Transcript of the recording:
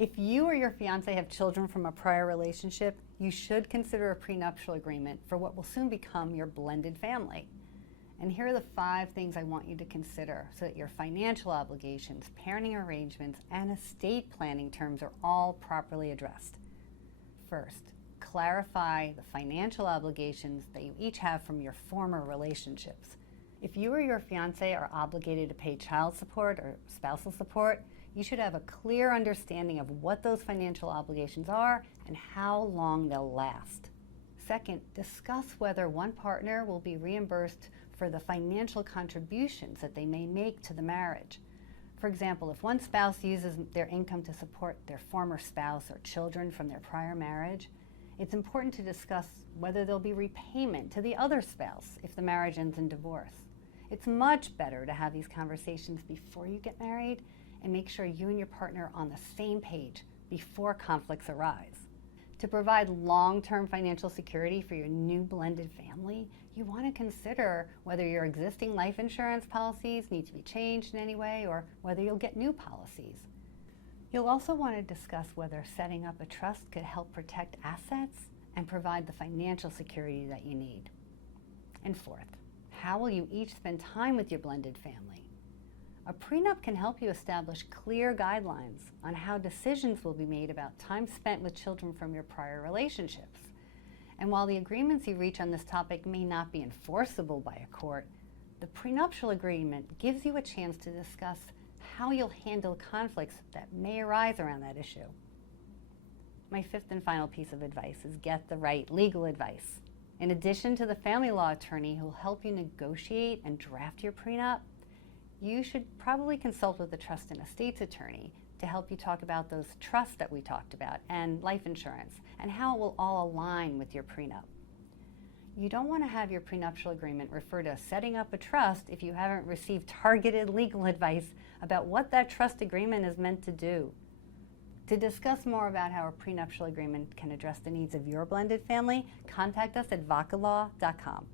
If you or your fiance have children from a prior relationship, you should consider a prenuptial agreement for what will soon become your blended family. And here are the 5 things I want you to consider so that your financial obligations, parenting arrangements, and estate planning terms are all properly addressed. First, clarify the financial obligations that you each have from your former relationships. If you or your fiance are obligated to pay child support or spousal support, you should have a clear understanding of what those financial obligations are and how long they'll last. Second, discuss whether one partner will be reimbursed for the financial contributions that they may make to the marriage. For example, if one spouse uses their income to support their former spouse or children from their prior marriage, it's important to discuss whether there'll be repayment to the other spouse if the marriage ends in divorce. It's much better to have these conversations before you get married and make sure you and your partner are on the same page before conflicts arise. To provide long-term financial security for your new blended family, you want to consider whether your existing life insurance policies need to be changed in any way or whether you'll get new policies. You'll also want to discuss whether setting up a trust could help protect assets and provide the financial security that you need. And fourth, how will you each spend time with your blended family? A prenup can help you establish clear guidelines on how decisions will be made about time spent with children from your prior relationships. And while the agreements you reach on this topic may not be enforceable by a court, the prenuptial agreement gives you a chance to discuss how you'll handle conflicts that may arise around that issue. My 5th and final piece of advice is get the right legal advice. In addition to the family law attorney who will help you negotiate and draft your prenup, you should probably consult with a trust and estates attorney to help you talk about those trusts that we talked about and life insurance and how it will all align with your prenup. You don't want to have your prenuptial agreement refer to setting up a trust if you haven't received targeted legal advice about what that trust agreement is meant to do. To discuss more about how a prenuptial agreement can address the needs of your blended family, contact us at vaccalaw.com.